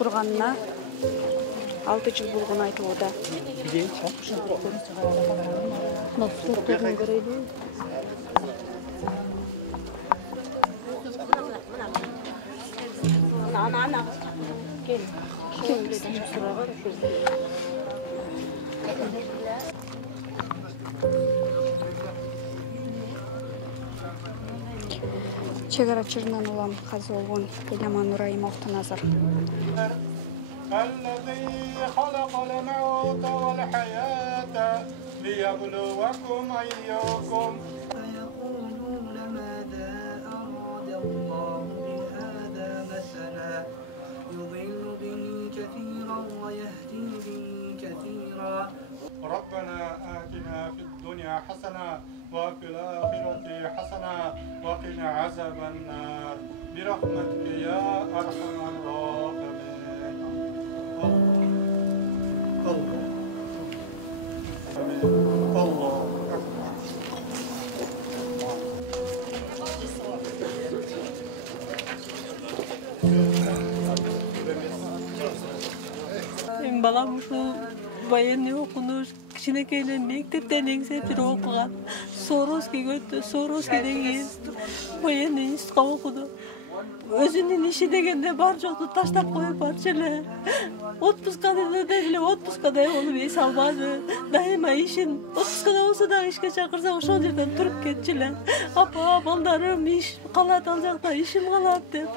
курганына 6 жыл болгон айтылууда. Чегарачыларынан улам казы болгон Эламан Нурайымовдун назар. الذي خلق الموت والحياة ليبلوكم أيكم فيقولون ماذا أراد الله بهذا مثلا يضل به كثيرا ويهدي به كثيرا ربنا آتنا في الدنيا حسنة وفي الآخرة حسنة وقنا عذاب النار برحمتك يا أرحم الراحمين. Balam şu военный окуну кичинекейинен мектептен эңсетип окуган. Соровскийге өттү. Соровскийден кийин военный институтка окуду. Өзүнүн иши дегенде бар жокту таштап коюп барчу эле. Отпускада деле отпускада болуп эс албады. Дайыма ишин отпускада болсо да ишке чакырсак ошол жерден туруп кетчү эле. Апа, балдарым иш калат ал жакта, ишим калат деп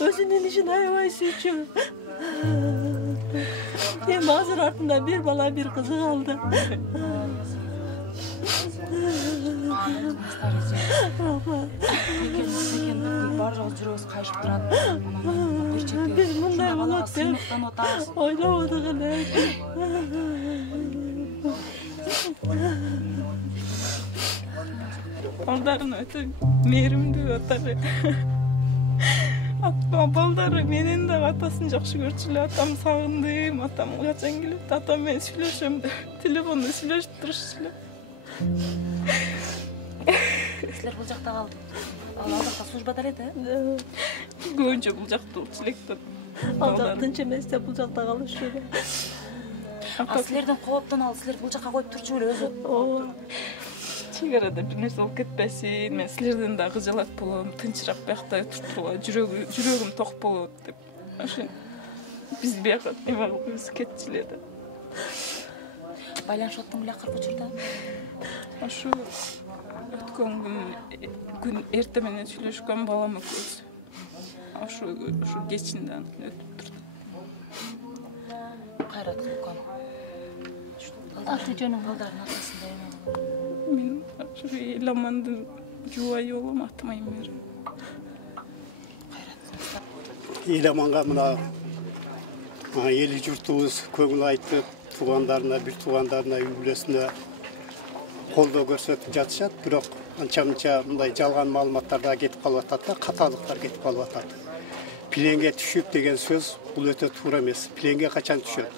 өзүнүн ишин аябай сүйчү. Эми азыр артында бир бала, бир кызы калды. Бар жол жүрөбүз кайшып турат. Биз мындай болот деп ойлободук эле. Балдарын өтө мээримдүү атары. Балдары менен да атасын жакшы көрчү эле. Атам сагындым, атам качан келет, атам менен сүйлөшөм деп телефонду сүйлөшүп турушчу эле. Силер бул жакта калды. Ал жакта службада эле да? Көбүнчө бул жакта болчу элек. Ал жак тынч эмес деп бул жакта калышчу эле. Силерден кооптон ал силер бул жакка коюп турчу эле өзү. Чегарада бир нерсе болуп кетпесин, мен силерден да кыжалат болом, тынчыраак биякта туруп, жүрөгүм ток болот деп. Ошо биз бияка эме кылып кетчү эле да. Байланышып эле акыркы учурда. Ошо өткөн күн эрте менен сүйлөшкөн балам экөөбүз. Ошо кечинден өтүп турду. Кайрат кылган. Аты жөнүң балдардын атасында эме. Мен ошо Эламандын жубайы болом, атым Аймер. Эламанга мына эли журтубуз көңүл айтып, туугандарына, бир туугандарына, үй бүлөсүнө колдоо көрсөтүп жатышат, бирок анча-мынча мындай жалган маалыматтарда кетип калып атат да, каталыктар кетип калып атат. Пленге түшүп деген сөз бул өтө туура эмес. Пленге качан түшөт?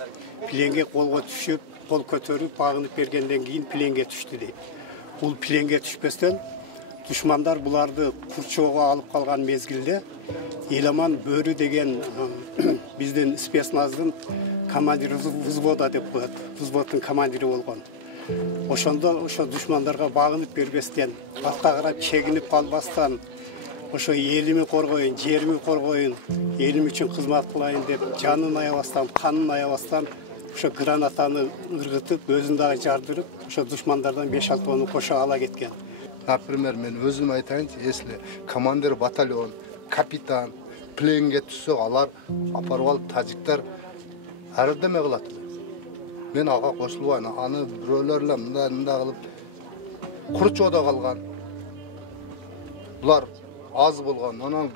Пленге колго түшүп, кол көтөрүп, багынып бергенден кийин пленге түштү дейт. Бул пленге түшпөстөн душмандар буларды курчоого алып калган мезгилде Эламан Бөрү деген биздин спецназдын командир взвода деп коет. Взводдун командири болгон. Ошондо ошо душмандарга багынып бербестен, артка карап чегинип калбастан, ошо элими коргоюн, жерими коргоюн, элим үчүн кызмат кылайын деп жанын аябастан, канын аябастан ошо гранатаны ыргытып, өзүн дагы жардырып, ошо душмандардан 5-6 кошо ала кеткен. Например, мен өзүм айтайынчы, если командир батальон, капитан пленге түссө, алар апарып алып тажиктер ар деме кылат. Мен ага кошулбайм, аны бирөөлөр эле мындай кылып курчоодо калган. Булар аз болгон, анан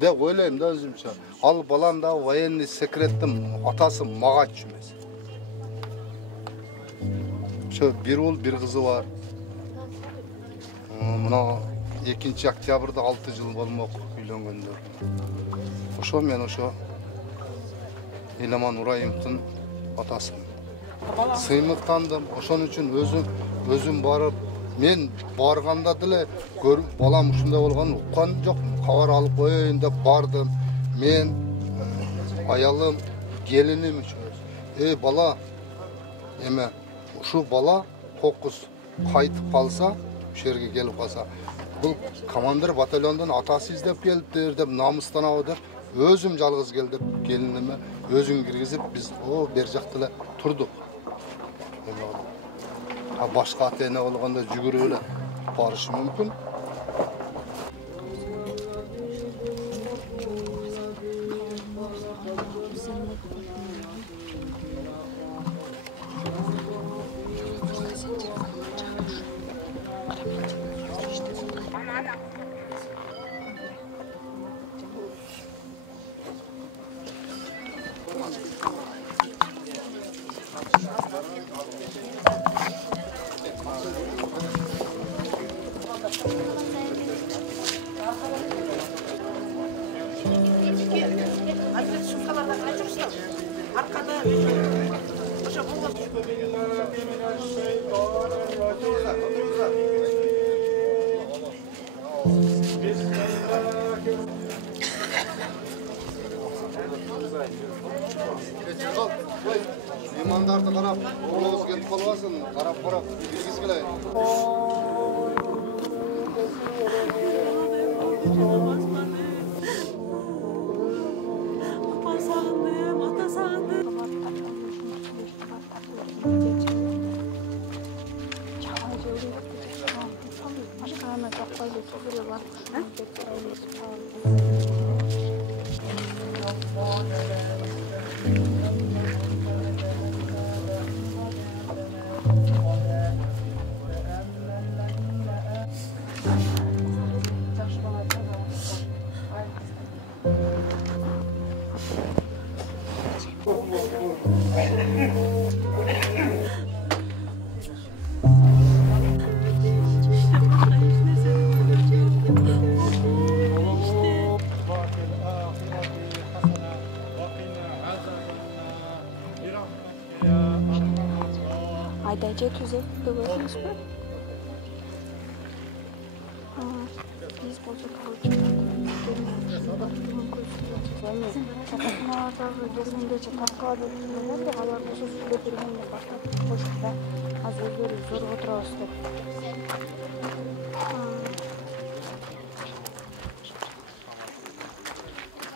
деп ойлойм да өзүмчө. Ал балам да военный секреттин атасы мага айтчу эмес. Ошо бир уул, бир кызы бар. Мына 2 октябрда 6 жыл болмок үйлөнгөндөр. Ошо мен ошо Эламан Нурайымовдун атасын. Сыймыктандым, ошон үчүн өзүм барып, мен барганда деле көрүп, балам ушундай болгонун уккан жокмун. Кабар алып коеюн деп бардым. Мен, аялым, gelinim üçün. Bala, эме ушу бала кокус кайтып калса, ушул жерге келип калса, бул командир батальондун атасы издеп келиптир деп намыстанабы деп өзүм жалгыз келдип келиниме өзүн киргизип биз бер жакта эле турдук. Башка ата-эне болгондо жүгүрүп эле барышы мүмкүн. Меймандарды қарап, қолыңыз кетіп қалғасын, қарап, бергіз келейін. Ата сағынды. Ayda tüzek görüyorsunuz mu? Biz bozuk kalacağız.